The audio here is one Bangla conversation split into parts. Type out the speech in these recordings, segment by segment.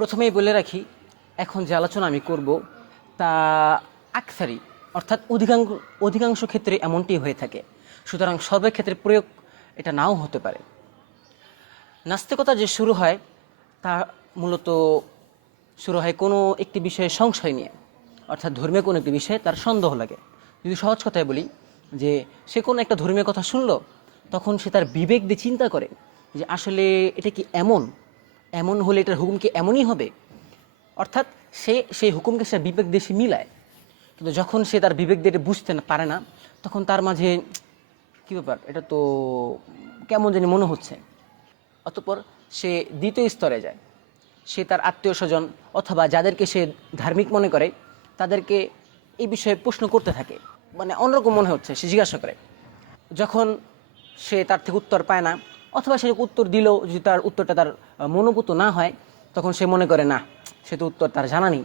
প্রথমেই বলে রাখি, এখন যে আলোচনা আমি করব তা আকসারি অর্থাৎ অধিকাংশ ক্ষেত্রে এমনটি হয়ে থাকে। সুতরাং সর্বের ক্ষেত্রে প্রয়োগ এটা নাও হতে পারে। নাস্তিকতা যে শুরু হয় তা মূলত শুরু হয় কোনো একটি বিষয়ে সংশয় নিয়ে, অর্থাৎ ধর্মীয় কোনো একটি বিষয়ে তার সন্দেহ লাগে। যদি সহজ কথায় বলি যে সে কোনো একটা ধর্মীয় কথা শুনলো, তখন সে তার বিবেক দিয়ে চিন্তা করে যে আসলে এটা কি এমন হলে এটার হুকুম কি এমনই হবে। অর্থাৎ সে সেই হুকুমকে সে বিবেক দিয়ে সে মিলায়। কিন্তু যখন সে তার বিবেক দিয়ে বুঝতে পারে না, তখন তার মাঝে কী ব্যাপার, এটা তো কেমন জানি মনে হচ্ছে। অতঃপর সে দ্বিতীয় স্তরে যায়। সে তার আত্মীয় স্বজন অথবা যাদেরকে সে ধার্মিক মনে করে তাদেরকে এই বিষয়ে প্রশ্ন করতে থাকে। মানে অন্যরকম মনে হচ্ছে, সে জিজ্ঞাসা করে। যখন সে তার থেকে উত্তর পায় না, অথবা সে উত্তর দিলেও যদি তার উত্তরটা তার মনোভূত না হয়, তখন সে মনে করে না, সে তো উত্তর তার জানা নেই,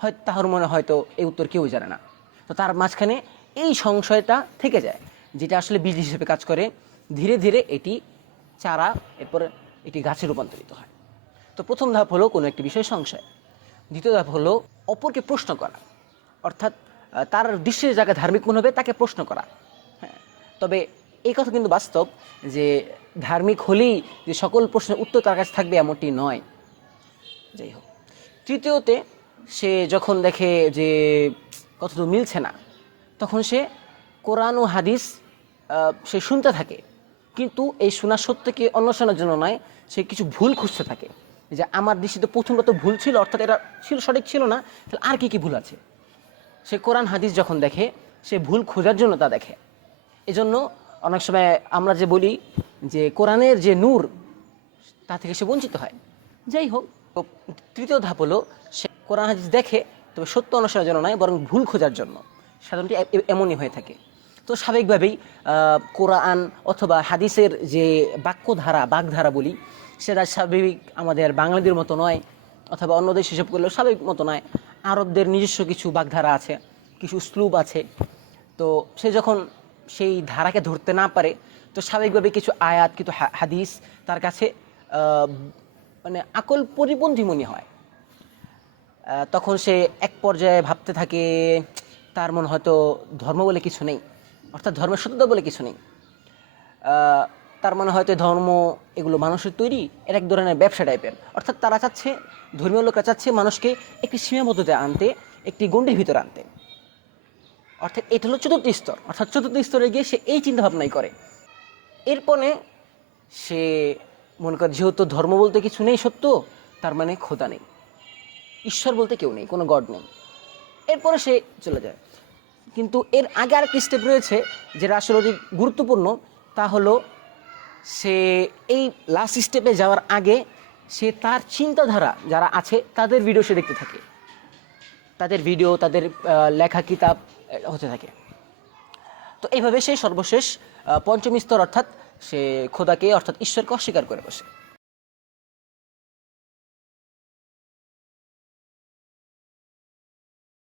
হয়তো তাহার মনে হয়তো এই উত্তর কেউ জানে না। তো তার মাঝখানে এই সংশয়টা থেকে যায়, যেটা আসলে বীজ হিসেবে কাজ করে। ধীরে ধীরে এটি চারা, এরপর এটি গাছে রূপান্তরিত হয়। তো প্রথম ধাপ হলো কোনো একটি বিষয়ে সংশয়। দ্বিতীয় ধাপ হলো অপরকে প্রশ্ন করা, অর্থাৎ তার দৃশ্যের জায়গায় ধার্মিক মনে হবে তাকে প্রশ্ন করা। হ্যাঁ, তবে এই কথা কিন্তু বাস্তব যে ধার্মিক হলেই যে সকল প্রশ্নের উত্তর তার কাছে থাকবে এমনটি নয়। যাই হোক, তৃতীয়তে সে যখন দেখে যে কতদূর মিলছে না, তখন সে কোরআন ও হাদিস সে শুনতে থাকে। কিন্তু এই শোনা সত্যকে অন্বেষণের জন্য নয়, সে কিছু ভুল খুঁজতে থাকে যে আমার দৃষ্টিতে প্রথমটা তো ভুল ছিল, অর্থাৎ এটা ছিল সঠিক ছিল না, তাহলে আর কি ভুল আছে। সে কোরআন হাদিস যখন দেখে, সে ভুল খোঁজার জন্য তা দেখে। এজন্য অনেক সময় আমরা যে বলি যে কোরআনের যে নূর, তা থেকে সে বঞ্চিত হয়। যাই হোক, তৃতীয় ধাপ হলো সে কোরআন হাদিস দেখে, তবে সত্য অনুসরণের জন্য নয়, বরং ভুল খোঁজার জন্য। সাধারণত এমনই হয়ে থাকে। তো স্বাভাবিকভাবেই কোরআন অথবা হাদিসের যে বাগধারা বলি, সেটা স্বাভাবিক আমাদের বাঙালিদের মতো নয়, অথবা অন্য দেশ হিসেব করলেও স্বাভাবিক মতো নয়। আরবদের নিজস্ব কিছু বাগধারা আছে, কিছু স্লুপ আছে। তো সে যখন সেই ধারাকে ধরতে না পারে, তো স্বাভাবিকভাবে কিছু আয়াত, কিছু হাদিস তার কাছে মানে আকল পরিপন্থী মনে হয়। তখন সে এক পর্যায়ে ভাবতে থাকে তার মনে হয়তো ধর্ম বলে কিছু নেই, অর্থাৎ ধর্মের সত্যতা বলে কিছু নেই। তার মানে হয়তো ধর্ম এগুলো মানুষের তৈরি, এর এক ধরনের ব্যবসা টাইপের। অর্থাৎ তারা চাচ্ছে, ধর্মীয় লোকরা চাচ্ছে মানুষকে একটি সীমাবদ্ধতে আনতে, একটি গণ্ডির ভিতরে আনতে। অর্থাৎ এটা হলো চতুর্থ স্তর। অর্থাৎ চতুর্থ স্তরে গিয়ে সে এই চিন্তাভাবনাই করে। এরপরে সে মনে করে যেহেতু ধর্ম বলতে কিছু নেই সত্য, তার মানে খোদা নেই, ঈশ্বর বলতে কেউ নেই, কোনো গড নেই। এরপরে সে চলে যায়। কিন্তু এর আগে আরেকটি স্টেপ রয়েছে যেটা আসলে অধিক গুরুত্বপূর্ণ। তা হলো সে এই লাস্ট স্টেপে যাওয়ার আগে সে তার চিন্তাধারা যারা আছে তাদের ভিডিও সে দেখতে থাকে, তাদের ভিডিও, তাদের লেখা কিতাব হতে থাকে। তো এইভাবে সে সর্বশেষ পঞ্চম স্তর, অর্থাৎ সে খোদাকে, অর্থাৎ ঈশ্বরকে অস্বীকার করে বসে।